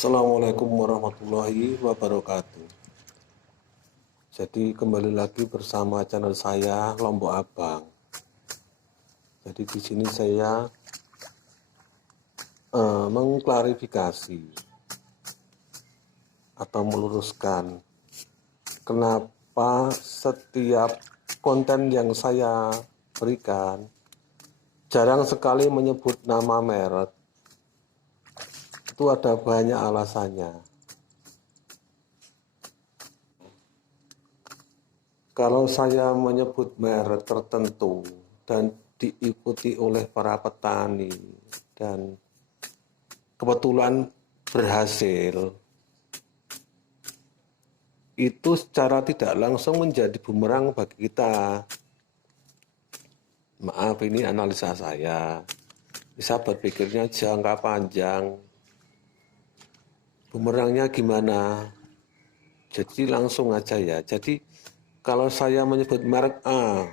Assalamualaikum warahmatullahi wabarakatuh. Jadi kembali lagi bersama channel saya Lombok Abang. Jadi di sini saya mengklarifikasi atau meluruskan kenapa setiap konten yang saya berikan jarang sekali menyebut nama merek. Itu ada banyak alasannya. Kalau saya menyebut merek tertentu dan diikuti oleh para petani dan kebetulan berhasil, itu secara tidak langsung menjadi bumerang bagi kita. Maaf, ini analisa saya. Bisa berpikirnya jangka panjang. Bumerangnya gimana? Jadi langsung aja ya. Jadi kalau saya menyebut merek A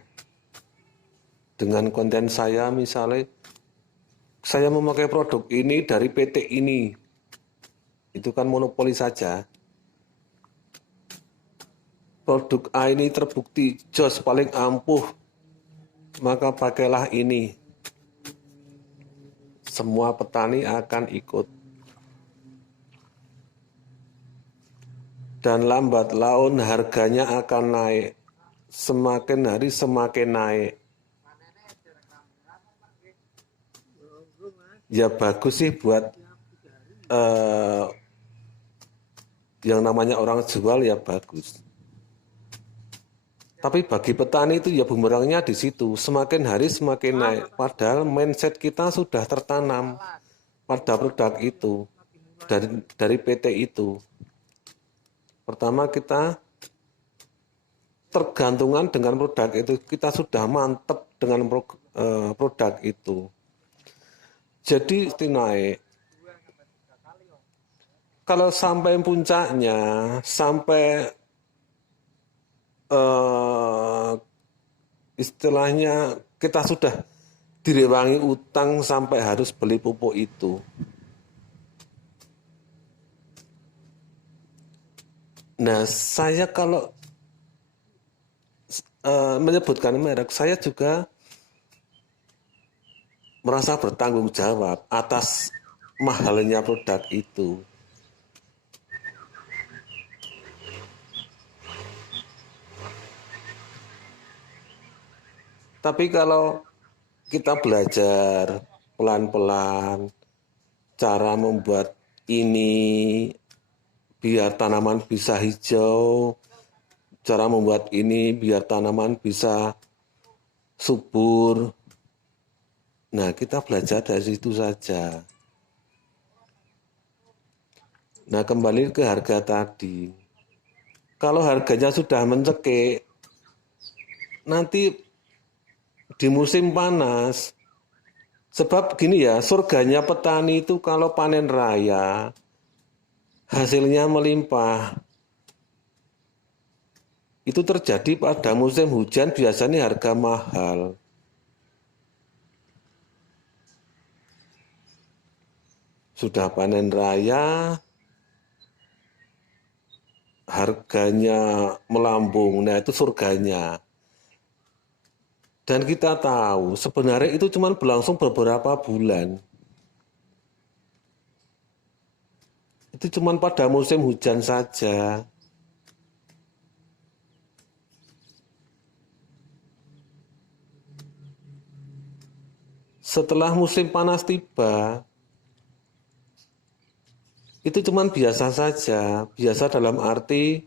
dengan konten saya, misalnya saya memakai produk ini dari PT ini, itu kan monopoli saja. Produk A ini terbukti jos paling ampuh, maka pakailah ini. Semua petani akan ikut. Dan lambat laun harganya akan naik. Semakin hari semakin naik. Ya bagus sih buat yang namanya orang jual, ya bagus. Tapi bagi petani itu ya bumerangnya di situ. Semakin hari semakin naik. Padahal mindset kita sudah tertanam pada produk itu. Dari PT itu. Pertama kita tergantungan dengan produk itu. Kita sudah mantap dengan produk itu. Jadi naik. Kalau sampai puncaknya, sampai istilahnya kita sudah direwangi utang sampai harus beli pupuk itu. Nah, saya kalau menyebutkan merek, saya juga merasa bertanggung jawab atas mahalnya produk itu. Tapi kalau kita belajar pelan-pelan cara membuat ini biar tanaman bisa hijau, cara membuat ini biar tanaman bisa subur. Nah, kita belajar dari situ saja. Nah, kembali ke harga tadi. Kalau harganya sudah mencekik, nanti di musim panas, sebab gini ya, surganya petani itu kalau panen raya, hasilnya melimpah. Itu terjadi pada musim hujan, biasanya harga mahal. Sudah panen raya, harganya melambung, nah itu surganya. Dan kita tahu sebenarnya itu cuma berlangsung beberapa bulan. Itu cuma pada musim hujan saja. Setelah musim panas tiba, itu cuma biasa saja. Biasa dalam arti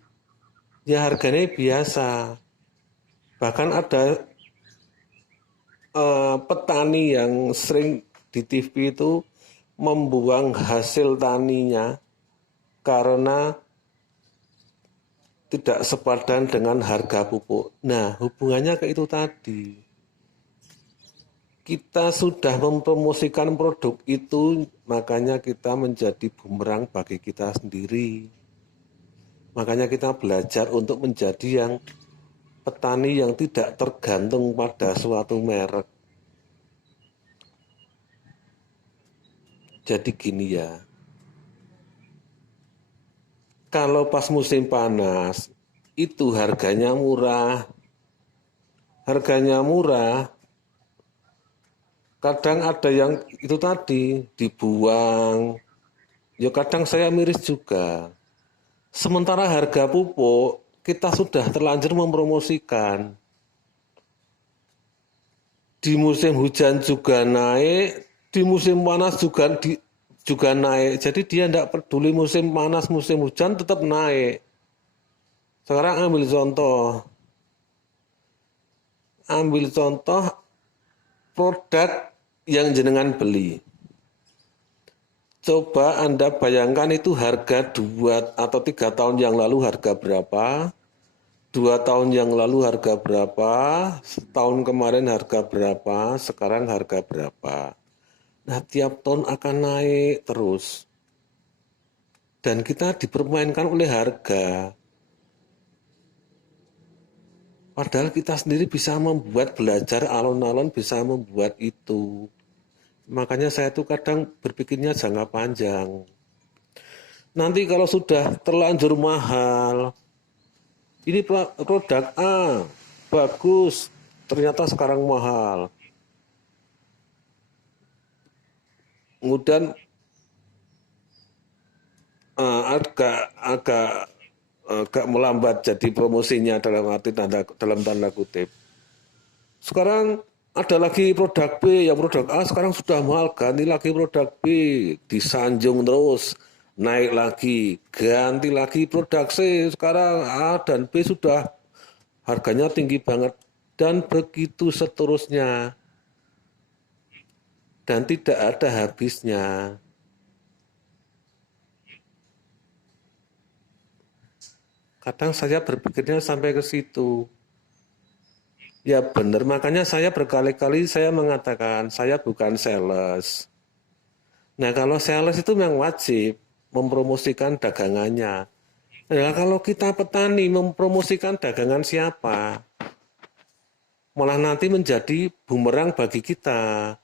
ya harganya biasa. Bahkan ada petani yang sering di TV itu membuang hasil taninya karena tidak sepadan dengan harga pupuk. Nah, hubungannya ke itu tadi. Kita sudah mempromosikan produk itu, makanya kita menjadi bumerang bagi kita sendiri. Makanya kita belajar untuk menjadi yang petani yang tidak tergantung pada suatu merek. Jadi gini ya, Kalau pas musim panas, itu harganya murah. Harganya murah, kadang ada yang itu tadi dibuang. Ya kadang saya miris juga. Sementara harga pupuk kita sudah terlanjur mempromosikan. Di musim hujan juga naik, di musim panas juga naik. Jadi dia tidak peduli musim panas, musim hujan tetap naik. Sekarang ambil contoh produk yang jenengan beli. Coba Anda bayangkan itu harga 2 atau 3 tahun yang lalu harga berapa, 2 tahun yang lalu harga berapa, setahun kemarin harga berapa, sekarang harga berapa. Nah, tiap tahun akan naik terus. Dan kita dipermainkan oleh harga. Padahal kita sendiri bisa membuat belajar alon-alon, bisa membuat itu. Makanya saya tuh kadang berpikirnya jangka panjang. Nanti kalau sudah terlanjur mahal, ini produk A, bagus, ternyata sekarang mahal. Kemudian agak melambat jadi promosinya dalam tanda kutip. Sekarang ada lagi produk B, yang produk A sekarang sudah mahal, ganti lagi produk B, disanjung terus, naik lagi, ganti lagi produk C, sekarang A dan B sudah harganya tinggi banget, dan begitu seterusnya, dan tidak ada habisnya. Kadang saya berpikirnya sampai ke situ. Ya benar, makanya saya berkali-kali saya mengatakan saya bukan sales. Nah kalau sales itu memang wajib mempromosikan dagangannya. Nah kalau kita petani mempromosikan dagangan siapa? Malah nanti menjadi bumerang bagi kita.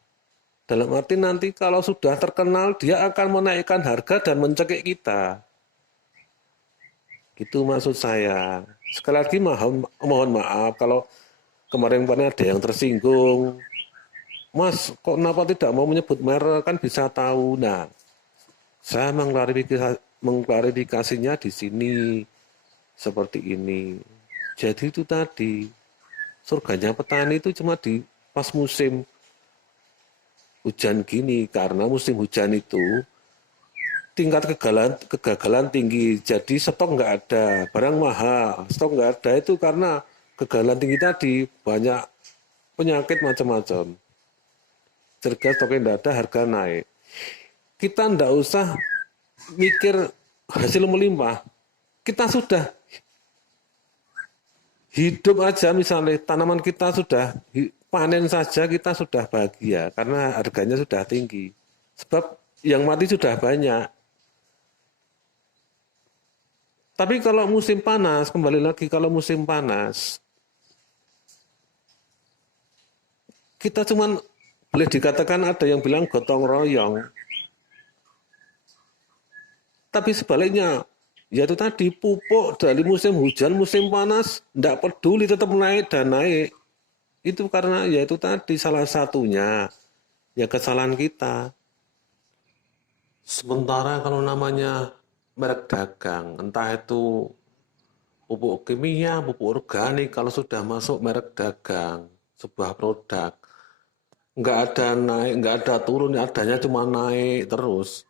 Dalam arti nanti kalau sudah terkenal dia akan menaikkan harga dan mencekik kita. Gitu maksud saya. Sekali lagi mohon maaf kalau kemarin-kemarin ada yang tersinggung. Mas, kok kenapa tidak mau menyebut merek, kan bisa tahu. Nah, saya mengklarifikasinya di sini seperti ini. Jadi itu tadi, surganya petani itu cuma di pas musim hujan gini, karena musim hujan itu tingkat kegagalan tinggi, jadi stok nggak ada, barang mahal, stok nggak ada itu karena kegagalan tinggi tadi, banyak penyakit macam-macam. Harga stoknya tidak ada, harga naik. Kita tidak usah mikir hasil melimpah. Kita sudah hidup aja, misalnya tanaman kita sudah panen saja kita sudah bahagia karena harganya sudah tinggi. Sebab yang mati sudah banyak. Tapi kalau musim panas, kembali lagi kalau musim panas, kita cuman boleh dikatakan ada yang bilang gotong royong. Tapi sebaliknya, yaitu tadi pupuk dari musim hujan, musim panas, tidak peduli tetap naik dan naik. Itu karena yaitu tadi salah satunya, ya kesalahan kita. Sementara kalau namanya merek dagang, entah itu pupuk kimia, pupuk organik, kalau sudah masuk merek dagang, sebuah produk, nggak ada naik, nggak ada turun, adanya cuma naik terus.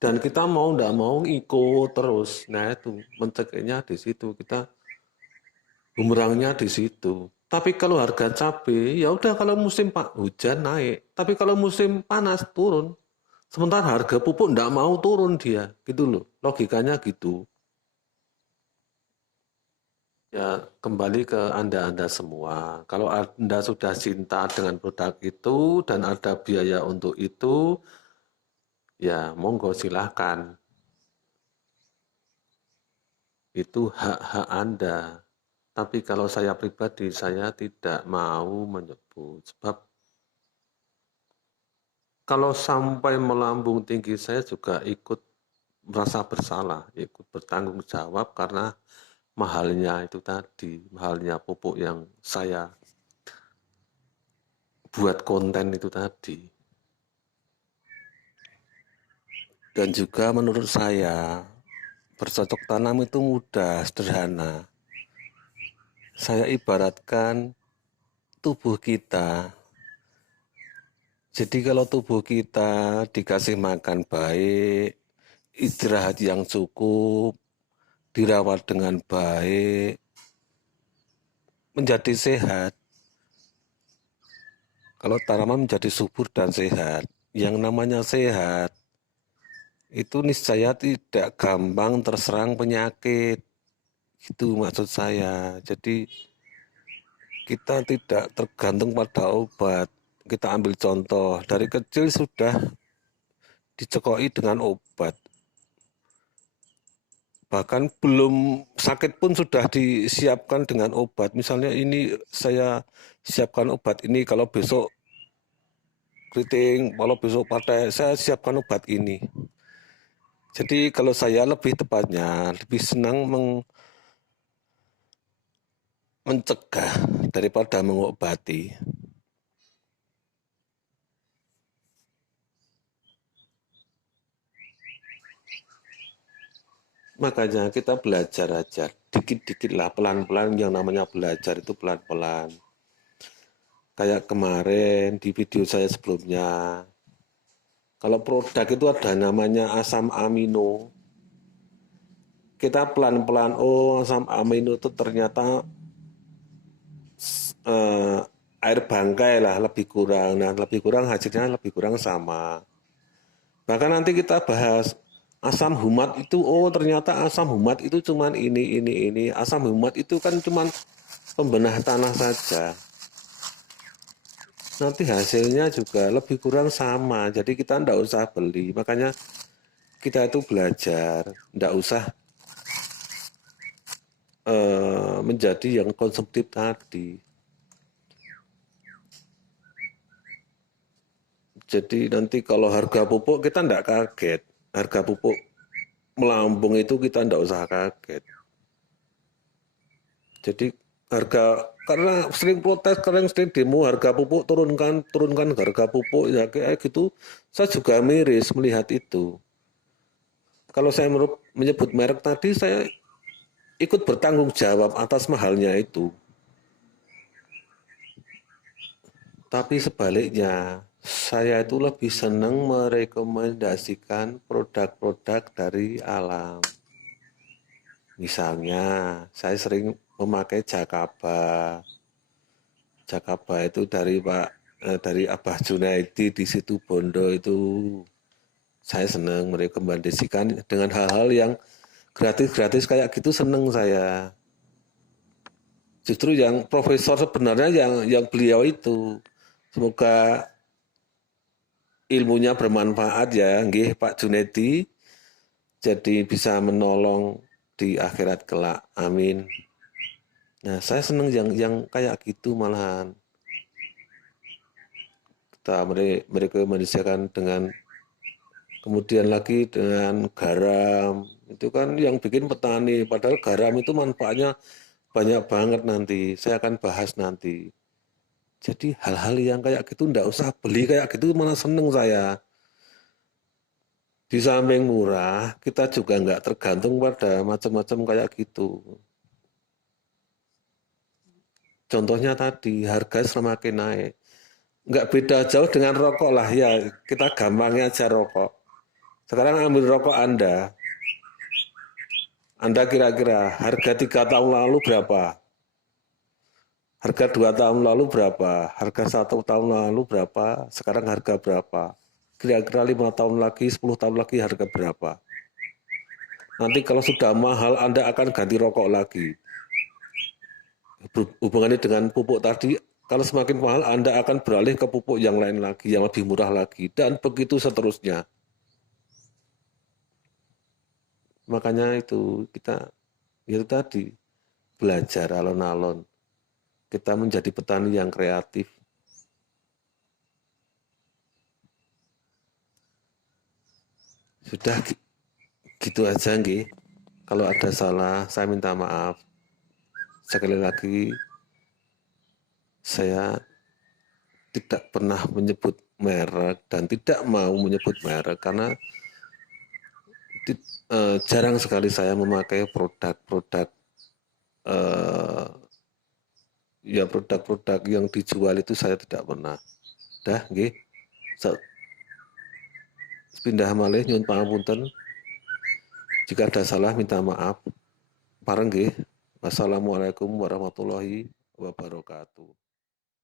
Dan kita mau nggak mau ikut terus. Nah itu mencegahnya di situ, kita bumerangnya di situ. Tapi kalau harga cabai, ya udah kalau musim hujan naik. Tapi kalau musim panas turun. Sementara harga pupuk nggak mau turun dia, gitu loh. Logikanya gitu. Ya kembali ke Anda semua. Kalau Anda sudah cinta dengan produk itu dan ada biaya untuk itu, ya monggo silahkan. Itu hak-hak Anda. Tapi kalau saya pribadi, saya tidak mau menyebut. Sebab kalau sampai melambung tinggi, saya juga ikut merasa bersalah, ikut bertanggung jawab karena mahalnya itu tadi, mahalnya pupuk yang saya buat konten itu tadi. Dan juga menurut saya, bercocok tanam itu mudah, sederhana. Saya ibaratkan tubuh kita. Jadi kalau tubuh kita dikasih makan baik, istirahat yang cukup, dirawat dengan baik, menjadi sehat. Kalau tanaman menjadi subur dan sehat, yang namanya sehat, itu niscaya tidak gampang terserang penyakit. Itu maksud saya. Jadi kita tidak tergantung pada obat. Kita ambil contoh, dari kecil sudah dicekoki dengan obat. Bahkan belum sakit pun sudah disiapkan dengan obat. Misalnya ini saya siapkan obat ini, kalau besok keriting, kalau besok pakai, saya siapkan obat ini. Jadi kalau saya lebih tepatnya, lebih senang mencegah daripada mengobati. Makanya kita belajar aja, dikit-dikit lah, pelan-pelan. Yang namanya belajar itu pelan-pelan. Kayak kemarin di video saya sebelumnya, kalau produk itu ada namanya asam amino. Kita pelan-pelan, oh asam amino itu ternyata eh, air bangkai lah, lebih kurang. Nah, lebih kurang hasilnya lebih kurang sama. Bahkan nanti kita bahas asam humat itu, oh ternyata asam humat itu cuman ini. Asam humat itu kan cuman pembenah tanah saja. Nanti hasilnya juga lebih kurang sama. Jadi kita ndak usah beli. Makanya kita itu belajar, ndak usah menjadi yang konsumtif tadi. Jadi nanti kalau harga pupuk kita ndak kaget. Harga pupuk melambung itu kita ndak usah kaget. Jadi harga, karena sering protes, karena sering demo harga pupuk turunkan harga pupuk ya kayak gitu. Saya juga miris melihat itu. Kalau saya menyebut merek tadi, saya ikut bertanggung jawab atas mahalnya itu. Tapi sebaliknya, saya itu lebih senang merekomendasikan produk-produk dari alam. Misalnya, saya sering memakai Jakaba. Jakaba itu dari Abah Junaidi di situ Bondo itu. Saya senang merekomendasikan dengan hal-hal yang gratis-gratis kayak gitu, senang saya. Justru yang profesor sebenarnya yang beliau itu. Semoga ilmunya bermanfaat ya, nggih Pak Junedi. Jadi bisa menolong di akhirat kelak. Amin. Nah, saya senang yang kayak gitu malahan. Kita merekomendasikan dengan, kemudian lagi dengan garam. Itu kan yang bikin petani, padahal garam itu manfaatnya banyak banget nanti. Saya akan bahas nanti. Jadi hal-hal yang kayak gitu ndak usah beli kayak gitu, malah seneng saya. Di samping murah, kita juga nggak tergantung pada macam-macam kayak gitu. Contohnya tadi, harga semakin naik. Nggak beda jauh dengan rokok lah ya, kita gampangnya aja rokok. Sekarang ambil rokok Anda kira-kira harga 3 tahun lalu berapa? Harga 2 tahun lalu berapa? Harga 1 tahun lalu berapa? Sekarang harga berapa? Kira-kira 5 tahun lagi, 10 tahun lagi harga berapa? Nanti kalau sudah mahal, Anda akan ganti rokok lagi. Hubungannya dengan pupuk tadi, kalau semakin mahal, Anda akan beralih ke pupuk yang lain lagi, yang lebih murah lagi, dan begitu seterusnya. Makanya itu kita, itu tadi, belajar alon-alon. Kita menjadi petani yang kreatif. Sudah Gitu aja nggih. Kalau ada salah, saya minta maaf. Sekali lagi, saya tidak pernah menyebut merek dan tidak mau menyebut merek karena jarang sekali saya memakai produk-produk eh, ya produk-produk yang dijual itu saya tidak pernah. Dah nggih. Pindah malih nyuwun pangapunten. Jika ada salah minta maaf. Pareng nggih. Wassalamualaikum warahmatullahi wabarakatuh.